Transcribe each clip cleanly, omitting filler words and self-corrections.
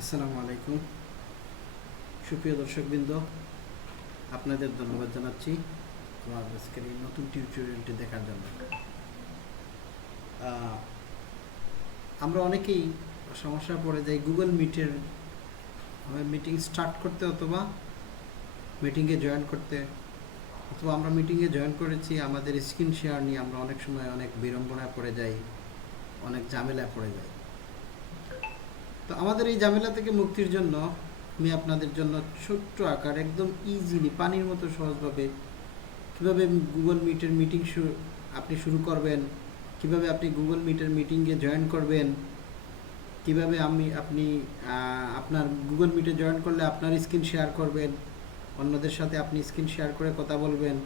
আসসালামু আলাইকুম সুপ্রিয় দর্শকবৃন্দ, আপনাদের ধন্যবাদ জানাচ্ছি আমার আজকের এই নতুন টিউটোরিয়ালটি দেখার জন্য। আমরা অনেকেই সমস্যা পড়ে যাই গুগল মিটের মিটিং স্টার্ট করতে অথবা মিটিংয়ে জয়েন করতে, অথবা আমরা মিটিংয়ে জয়েন করেছি আমাদের স্ক্রিন শেয়ার নিয়ে আমরা অনেক সময় অনেক বিড়ম্বনায় পড়ে যাই, অনেক ঝামেলায় পড়ে যাই। তো আমাদের এই ঝামেলা থেকে মুক্তির জন্য আমি আপনাদের জন্য ছোট্ট আকার একদম ইজিলি পানির মতো সহজভাবে কীভাবে গুগল মিটের মিটিং আপনি শুরু করবেন, কিভাবে আপনি গুগল মিটের মিটিংয়ে জয়েন করবেন, কিভাবে আপনি আপনার গুগল মিটে জয়েন করলে আপনার স্ক্রিন শেয়ার করবেন, অন্যদের সাথে আপনি স্ক্রিন শেয়ার করে কথা বলবেন,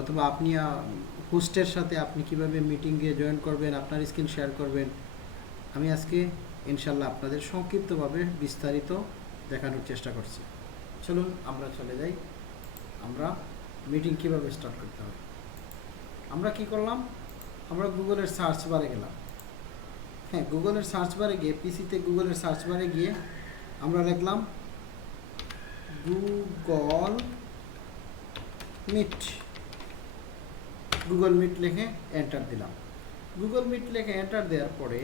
অথবা আপনি হোস্টের সাথে আপনি কিভাবে মিটিংয়ে জয়েন করবেন, আপনার স্ক্রিন শেয়ার করবেন, আমি আজকে ইনশাল্লাহ আপনাদের সংক্ষিপ্তভাবে বিস্তারিত দেখানোর চেষ্টা করছি। চলুন আমরা চলে যাই। আমরা মিটিং কিভাবে স্টার্ট করতে হবে। আমরা কি করলাম, আমরা গুগলের সার্চ বারে গেলাম। হ্যাঁ, গুগলের সার্চ বারে গিয়ে পিসিতে গুগলের সার্চ বারে গিয়ে আমরা লিখলাম গুগল মিট। গুগল মিট লিখে এন্টার দিলাম। গুগল মিট লিখে এন্টার দেওয়ার পরে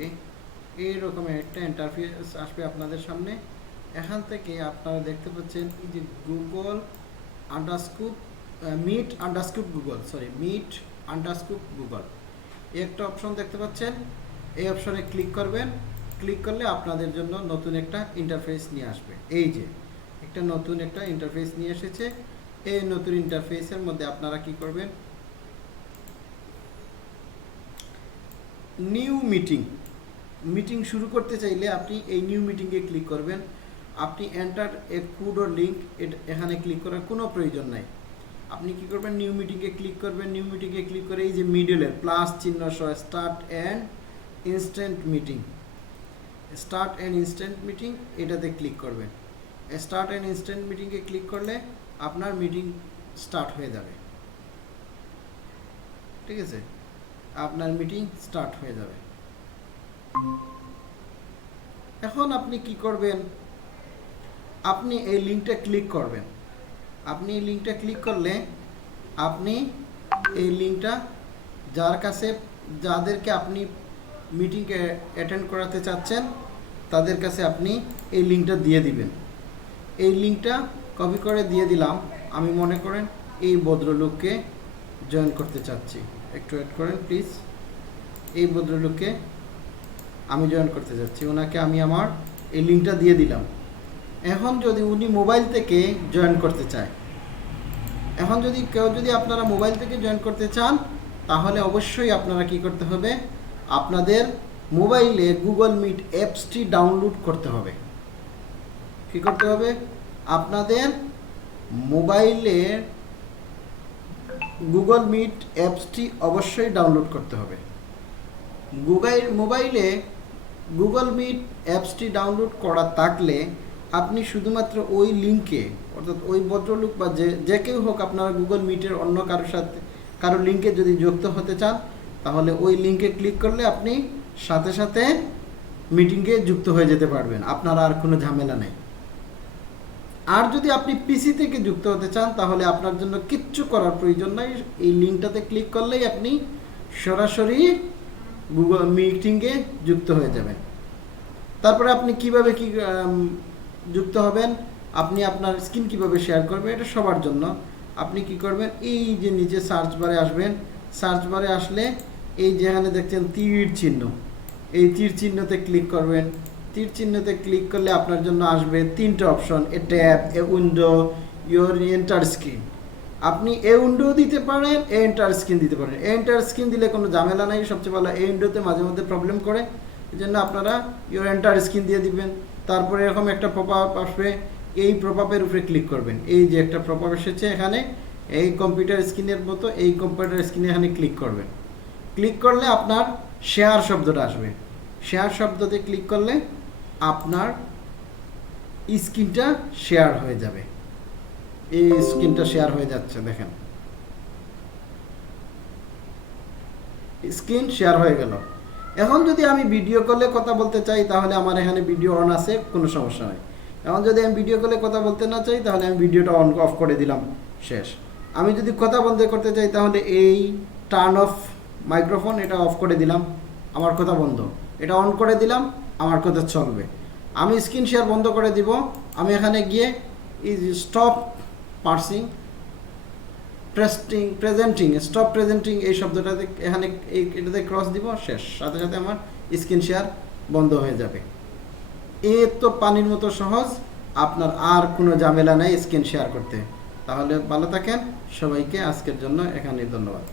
এইরকম একটা ইন্টারফেস আসবে আপনাদের সামনে। এখান থেকে আপনারা দেখতে পাচ্ছেন এই যে গুগল মিট গুগল একটা অপশন দেখতে পাচ্ছেন। এই অপশনে ক্লিক করবেন। ক্লিক করলে আপনাদের জন্য নতুন একটা ইন্টারফেস নিয়ে আসবে। এই যে একটা নতুন একটা ইন্টারফেস নিয়ে এসেছে। এই নতুন ইন্টারফেসের মধ্যে আপনারা কি করবেন, নিউ মিটিং শুরু করতে চাইলে আপনি এই নিউ মিটিংয়ে ক্লিক করবেন। আপনি enter a code or link এখানে ক্লিক করার কোনো প্রয়োজন নাই। আপনি কি করবেন, নিউ মিটিংয়ে ক্লিক করবেন। নিউ মিটিংয়ে ক্লিক করে এই যে মিডলের প্লাস চিহ্ন সহ স্টার্ট অ্যান্ড ইনস্ট্যান্ট মিটিং এটাতে ক্লিক করবেন। স্টার্ট অ্যান্ড ইনস্ট্যান্ট মিটিংয়ে ক্লিক করলে আপনার মিটিং স্টার্ট হয়ে যাবে। ঠিক আছে, আপনার মিটিং স্টার্ট হয়ে যাবে। এখন আপনি কি করবেন, আপনি এই লিঙ্কটা ক্লিক করবেন। আপনি এই লিঙ্কটা ক্লিক করলে আপনি এই লিঙ্কটা যাদেরকে আপনি মিটিংকে অ্যাটেন্ড করাতে চাচ্ছেন তাদের কাছে আপনি এই লিঙ্কটা দিয়ে দিবেন। এই লিঙ্কটা কপি করে দিয়ে দিলাম। আমি মনে করেন এই ভদ্রলোককে জয়েন করতে চাচ্ছি, একটু ওয়েট করেন প্লিজ। এই ভদ্রলোককে আমি জয়েন করতে যাচ্ছি, ওনাকে আমি আমার এই লিঙ্কটা দিয়ে দিলাম। এখন যদি উনি মোবাইল থেকে জয়েন করতে চায়, যদি আপনারা মোবাইল থেকে জয়েন করতে চান, তাহলে অবশ্যই আপনারা কি করতে হবে, আপনাদের মোবাইলে গুগল মিট অ্যাপসটি ডাউনলোড করতে হবে। কি করতে হবে, আপনাদের মোবাইলে গুগল মিট অ্যাপসটি অবশ্যই ডাউনলোড করতে হবে। মোবাইলে গুগল মিট অ্যাপসটি ডাউনলোড করা থাকলে আপনি শুধুমাত্র ওই লিঙ্কে, অর্থাৎ ওই ভদ্রলোক বা যে কেউ হোক, আপনারা গুগল মিটের অন্য কারো লিঙ্কে যদি যুক্ত হতে চান, তাহলে ওই লিঙ্কে ক্লিক করলে আপনি সাথে সাথে মিটিংয়ে যুক্ত হয়ে যেতে পারবেন। আপনার আর কোনো ঝামেলা নেই। আর যদি আপনি পিসি থেকে যুক্ত হতে চান, তাহলে আপনার জন্য কিচ্ছু করার প্রয়োজন নাই। এই লিঙ্কটাতে ক্লিক করলেই আপনি সরাসরি গুগল মিটিংয়ে যুক্ত হয়ে যাবেন। তারপরে আপনি কিভাবে যুক্ত হবেন, আপনি আপনার স্ক্রিন কিভাবে শেয়ার করবেন, এটা সবার জন্য। আপনি কি করবেন, এই যে নিচে সার্চ বারে আসবেন। সার্চ বারে আসলে এই যেখানে দেখছেন তীর চিহ্ন, এই তীর চিহ্নতে ক্লিক করবেন। তীর চিহ্নতে ক্লিক করলে আপনার জন্য আসবে তিনটা option, A tab, a window, your enter screen. আপনি এ উইন্ডো দিতে পারেন, এ এন্টার স্ক্রিন দিতে পারেন। এন্টার স্ক্রিন দিলে কোনো ঝামেলা নাই, সবচেয়ে ভালো। এই উইন্ডোতে মাঝে মধ্যে প্রবলেম করে, এই জন্য আপনারা ইয়োর এন্টার স্ক্রিন দিয়ে দিবেন। তারপরে এরকম একটা পপআপ আসবে, এই পপআপের উপরে ক্লিক করবেন। এই যে একটা পপআপ এসেছে এখানে, এই কম্পিউটার স্ক্রিনের মতো, এই কম্পিউটার স্ক্রিনে এখানে ক্লিক করবেন। ক্লিক করলে আপনার শেয়ার শব্দটা আসবে। শেয়ার শব্দতে ক্লিক করলে আপনার স্ক্রিনটা শেয়ার হয়ে যাবে। এই স্ক্রিনটা শেয়ার হয়ে যাচ্ছে, দেখেন স্ক্রিন শেয়ার হয়ে গেল। এখন যদি আমি ভিডিও কলে কথা বলতে চাই তাহলে আমার এখানে ভিডিও অন আছে, কোনো সমস্যা নেই। এখন যদি আমি ভিডিও কলে কথা বলতে না চাই তাহলে আমি ভিডিওটা অন অফ করে দিলাম, শেষ। আমি যদি কথা বন্ধ করতে চাই তাহলে এই টার্ন অফ মাইক্রোফোন এটা অফ করে দিলাম, আমার কথা বন্ধ। এটা অন করে দিলাম, আমার কথা চলবে। আমি স্ক্রিন শেয়ার বন্ধ করে দিব, আমি এখানে গিয়ে is stop parsing presenting stop presenting এই শব্দটাতে এখানে এটাতে ক্রস দিব, শেষ। সাথে সাথে আমার স্ক্রিন শেয়ার বন্ধ হয়ে যাবে। এ তো পানির মতো সহজ, আপনার আর কোনো ঝামেলা নাই স্ক্রিন শেয়ার করতে। তাহলে ভালো থাকেন, সবাইকে আজকের জন্য এখানে ধন্যবাদ।